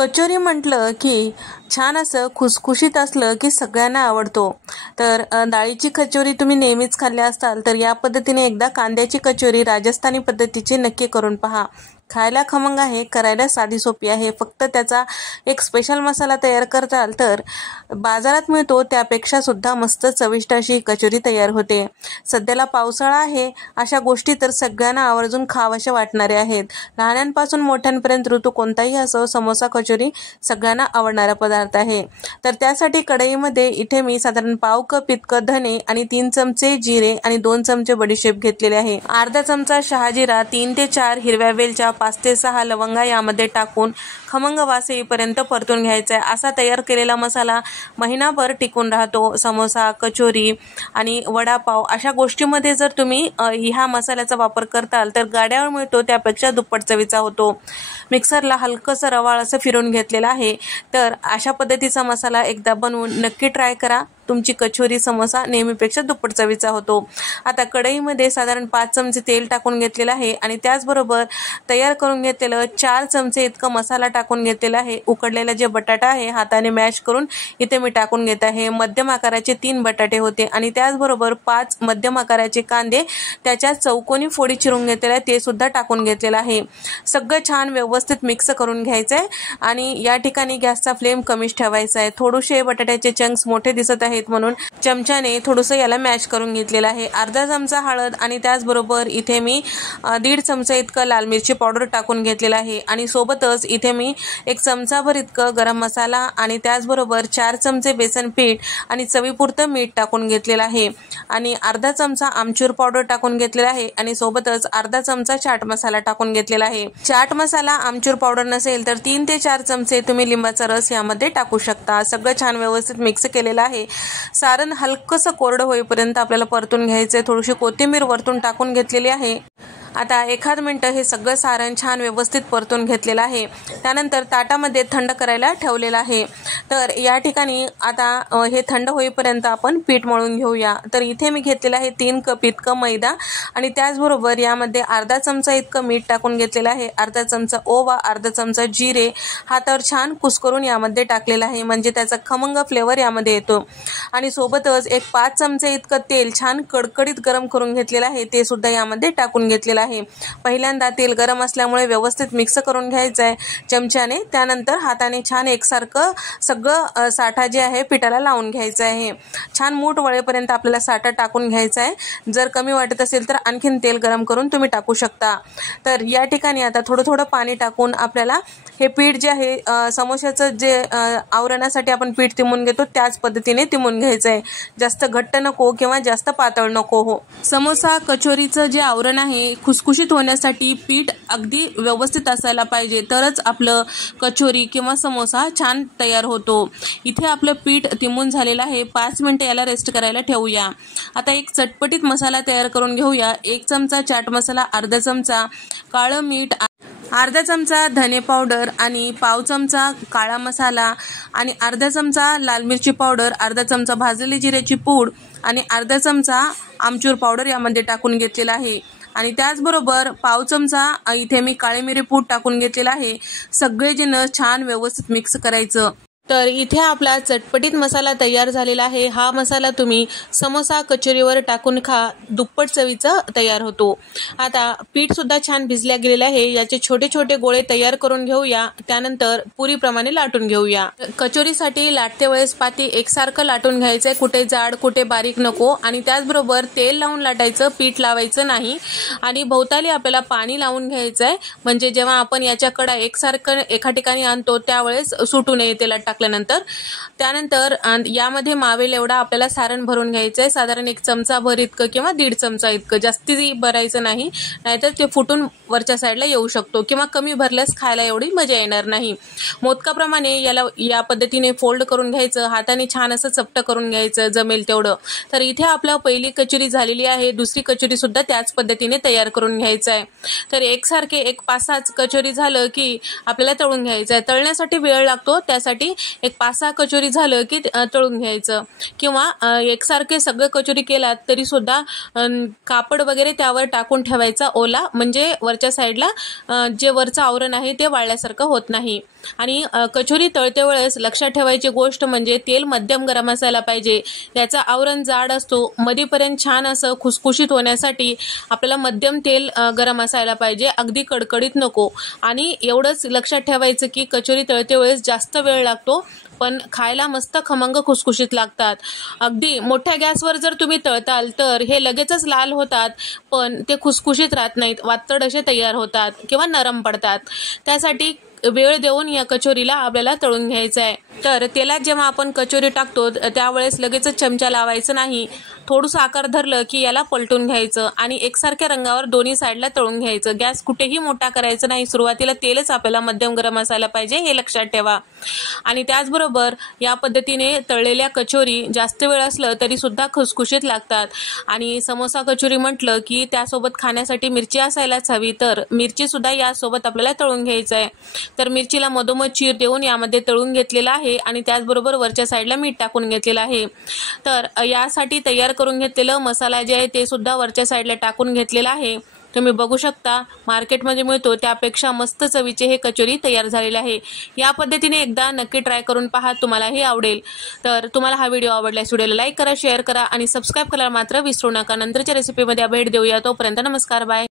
कचोरी म्हटलं की छान असं खुसखुशीत असलं की सगळ्यांना आवडतो। तर डाळीची कचोरी तुम्ही नेहमीच खाल्ली असाल तर या पद्धतीने एकदा कांद्याची कचोरी राजस्थानी पद्धतीची नक्की करून पहा। खायला खमंग आहे, करायला साधी सोपी आहे। फक्त त्याचा एक स्पेशल मसाला तयार करताल तर बाजारात मिळतो त्यापेक्षा सुद्धा मस्त चविष्ट अशी कचोरी तयार होते। सध्याला पावसाळा आहे, अशा गोष्टी तर सगळ्यांना आवर्जून खावाशा वाटणारे आहेत। लहानांपासून मोठ्यांपर्यंत ऋतू कोणताही असो, समोसा कचोरी सगळ्यांना आवडणारा पदार्थ आहे। तर त्यासाठी कढईमध्ये इथे मी साधारण पाव कप इतकं धने आणि 3 चमचे जिरे आणि 2 चमचे बडीशेप घेतलेले आहे। अर्धा चमचा शहाजिरा, 3 ते 4 हिरव्या वेलच्या, 5 ते 6 लवंगा यामध्ये टाकून खमंग वास येईपर्यंत परतून घ्यायचा आहे। असा तयार केलेला मसाला महिनाभर टिकून राहतो। समोसा, कचोरी आणि वडापाव अशा गोष्टींमध्ये जर तुम्ही ह्या मसाल्याचा वापर करताल तर गाड्यावर मिळतो त्यापेक्षा दुप्पट चवीचा होतो। मिक्सरला हलकंसं रवाळ असं फिरून घेतलेलं आहे। तर अशा पद्धतीचा मसाला एकदा बनवून नक्की ट्राय करा। तुमची कचोरी, समोसा नेहमीपेक्षा दुप्पट चवीचा होतो। आता कढईमध्ये साधारण 5 चमचे तेल टाकून घेतलेलं आहे आणि त्याचबरोबर तयार करून घेतलेलं 4 चमचे इतकं मसाला टाकून घेतलेला आहे। उकडलेला जे बटाटा आहे हाताने मॅश करून इथे मी टाकून घेत आहे। मध्यम आकाराचे 3 बटाटे होते आणि त्याचबरोबर 5 मध्यम आकाराचे कांदे त्याच्या चौकोनी फोडी चिरून घेतलेले ते सुद्धा टाकून घेतलेलं आहे। सगळं छान व्यवस्थित मिक्स करून घ्यायचं आहे आणि या ठिकाणी गॅसचा फ्लेम कमीच ठेवायचा आहे। थोडेसे बटाट्याचे चंक्स मोठे दिसत आहेत म्हणून चमच्याने थोडंसं याला मॅश करून घेतलेलं आहे। अर्धा चमचा हळद आणि त्याचबरोबर इथे मी 1.5 चमचा इतकं लाल मिरची पावडर टाकून घेतलेला आहे आणि सोबतच इथे मी 1 चमचाभर इतकं गरम मसाला आणि त्याचबरोबर 4 चमचे बेसन पीठ आणि चवीपुरतं मीठ टाकून घेतलेलं आहे आणि अर्धा चमचा आमचूर पावडर टाकून घेतलेला आहे आणि सोबतच अर्धा चमचा चाट मसाला टाकून घेतलेला आहे। चाट मसाला, आमचूर पावडर नसेल तर 3 ते 4 चमचे तुम्ही लिंबाचा रस यामध्ये टाकू शकता। सगळं छान व्यवस्थित मिक्स केलेलं आहे। सारण हलकंसं कोरडं होईपर्यंत आपल्याला परतून घ्यायचंय। थोडीशी कोथिंबीर वरतून टाकून घेतलेली आहे। आता 1 मिनिट हे सगळं सारण छान व्यवस्थित परतून घेतलेलं आहे। त्यानंतर ताटामध्ये थंड करायला ठेवलेलं आहे। तर या ठिकाणी आता हे थंड होईपर्यंत आपण पीठ मळून घेऊया। तर इथे मी घेतलेलं आहे 3 कप इतकं मैदा आणि त्याचबरोबर यामध्ये अर्धा चमचा इतकं मीठ टाकून घेतलेलं आहे। अर्धा चमचा ओवा, अर्धा चमचा जिरे हातावर छान कुस्करून यामध्ये टाकलेलं आहे म्हणजे त्याचा खमंग फ्लेवर यामध्ये येतो आणि सोबतच एक 5 चमचे इतकं तेल छान कडकडीत गरम करून घेतलेलं आहे ते सुद्धा यामध्ये टाकून घेतलेलं आहे। पहिल्यांदा तेल गरम असल्यामुळे व्यवस्थित मिक्स करून घ्यायचं आहे चमच्याने। त्यानंतर हाताने छान एकसारखं सगळं साठा जे आहे पिठाला लावून घ्यायचं आहे। छान मूठ वळेपर्यंत आपल्याला साठा टाकून घ्यायचा आहे। जर कमी वाटत असेल तर आणखीन तेल गरम करून तुम्ही टाकू शकता। तर या ठिकाणी आता थोडं थोडं पाणी टाकून आपल्याला हे पीठ जे आहे समोश्याचं जे आवरणासाठी आपण पीठ तिमून घेतो त्याच पद्धतीने तिमून घ्यायचं आहे। जास्त घट्ट नको किंवा जास्त पातळ नको हो। समोसा कचोरीचं जे आवरण आहे खुसखुशीत होण्यासाठी पीठ अगदी व्यवस्थित असायला पाहिजे तरच आपलं कचोरी किंवा समोसा छान तयार होतो। इथे आपलं पीठ तिमून झालेलं आहे। 5 मिनिटे याला रेस्ट करायला ठेवूया। आता एक चटपटीत मसाला तयार करून घेऊया। 1 चमचा चाट मसाला, अर्धा चमचा काळं मीठ, अर्धा चमचा धने पावडर आणि पाव चमचा काळा मसाला आणि अर्धा चमचा लाल मिरची पावडर, अर्धा चमचा भाजलेली जिऱ्याची पूड आणि अर्धा चमचा आमचूर पावडर यामध्ये टाकून घेतलेला आहे आणि त्याचबरोबर पाव चमचा इथे मी काळी मिरी पूड टाकून घेतलेला आहे। सगळे जिन्नस छान व्यवस्थित मिक्स करायचं। तर इथे आपला चटपटीत मसाला तयार झालेला आहे। हा मसाला तुम्ही समोसा कचोरीवर टाकून खा, दुप्पट चवीचा तयार होतो। आता पीठ सुद्धा छान भिजल्या गेलेलं आहे। याचे छोटे छोटे गोळे तयार करून घेऊया। त्यानंतर पुरीप्रमाणे लाटून घेऊया। कचोरीसाठी लाटते वेळेस पाती एकसारखं लाटून घ्यायचंय, कुठे जाड कुठे बारीक नको आणि त्याचबरोबर तेल लावून लाटायचं, पीठ लावायचं नाही आणि भोवताली आपल्याला पाणी लावून घ्यायचंय म्हणजे जेव्हा आपण याच्या कडा एकसारखं एका ठिकाणी आणतो त्यावेळेस सुटू नये तेलात टाकल्यानंतर। त्यानंतर यामध्ये मावेल एवढा आपल्याला सारण भरून घ्यायचंय। साधारण 1 चमचा भर इतकं किंवा 1.5 चमचा इतकं, जास्ती भरायचं नाही नाहीतर ते फुटून वरच्या साईडला येऊ शकतो किंवा कमी भरल्यास खायला एवढी मजा येणार नाही। मोदकाप्रमाणे याला या पद्धतीने फोल्ड करून घ्यायचं, हाताने छान असं चपटं करून घ्यायचं जमेल तेवढं। तर इथे आपला पहिली कचोरी झालेली आहे। दुसरी कचोरी सुद्धा त्याच पद्धतीने तयार करून घ्यायचं आहे। तर एकसारखे एक 5-6 कचोरी झालं की आपल्याला तळून घ्यायचं आहे। तळण्यासाठी वेळ लागतो, त्यासाठी एक 5-6 कचोरी झालं की तळून घ्यायचं किंवा एकसारखे सगळे कचोरी केलात तरी सुद्धा कापड वगैरे त्यावर टाकून ठेवायचा ओला, म्हणजे वरच्या साईडला जे वरचं आवरण आहे ते वाळल्यासारखं होत नाही। आणि कचोरी तळते वेळेस लक्षात ठेवायची गोष्ट म्हणजे तेल मध्यम गरम असायला पाहिजे. याचा आवरण जाड असतो. मधीपर्यंत छान असं खुसखुशीत होण्यासाठी आपल्याला मध्यम तेल गरम असायला पाहिजे, अगदी कडकडीत नको. आणि एवढंच लक्षात ठेवायचं की कचोरी तळते वेळेस जास्त वेळ लागतो, पण खायला मस्त खमंग खुसखुशीत लागतात. अगदी मोठ्या गॅसवर जर तुम्ही तळताल तर हे लगेचच लाल होतात, पण ते खुसखुशीत राहत नाहीत, वातड असे तयार होतात किंवा नरम पडतात. त्यासाठी वेळ देऊन या कचोरीला आपल्याला तळून घ्यायचं आहे. तर तेलात जेव्हा आपण कचोरी टाकतो त्यावेळेस लगेचच चमचा लावायचं नाही. थोडंसं आकार धरलं की याला पलटून घ्यायचं आणि एकसारख्या रंगावर दोन्ही साईडला तळून घ्यायचं. गॅस कुठेही मोठा करायचा नाही. सुरुवातीला तेलच आपल्याला मध्यम गरम असायला पाहिजे, हे लक्षात ठेवा. आणि त्याचबरोबर या पद्धतीने तळलेल्या कचोरी जास्त वेळ असलं तरी सुद्धा खुसखुशीत लागतात. आणि समोसा कचोरी म्हटलं की त्यासोबत खाण्यासाठी मिरची असायलाच हवी, तर मिरची सुद्धा यासोबत आपल्याला तळून घ्यायचं आहे. तर मिरचीला मधोमध चीर देऊन यामध्ये तळून घेतलेला आहे आणि त्याचबरोबर वरच्या साईडला मीठ टाकून घेतलेलं आहे. तर यासाठी तयार करून घेतलेलं मसाला जे आहे ते सुद्धा वरच्या साईडला टाकून घेतलेला आहे. तुम्ही बघू शकता मार्केटमध्ये मिळतो त्यापेक्षा मस्त चवीचे हे कचोरी तयार झालेले आहे. या पद्धतीने एकदा नक्की ट्राय करून पहा, तुम्हाला हे आवडेल. तर तुम्हाला हा व्हिडिओ आवडल्यास व्हिडिओला लाईक करा, शेअर करा आणि सबस्क्राईब करायला मात्र विसरू नका. नंतरच्या रेसिपीमध्ये भेट देऊया. तोपर्यंत नमस्कार, बाय.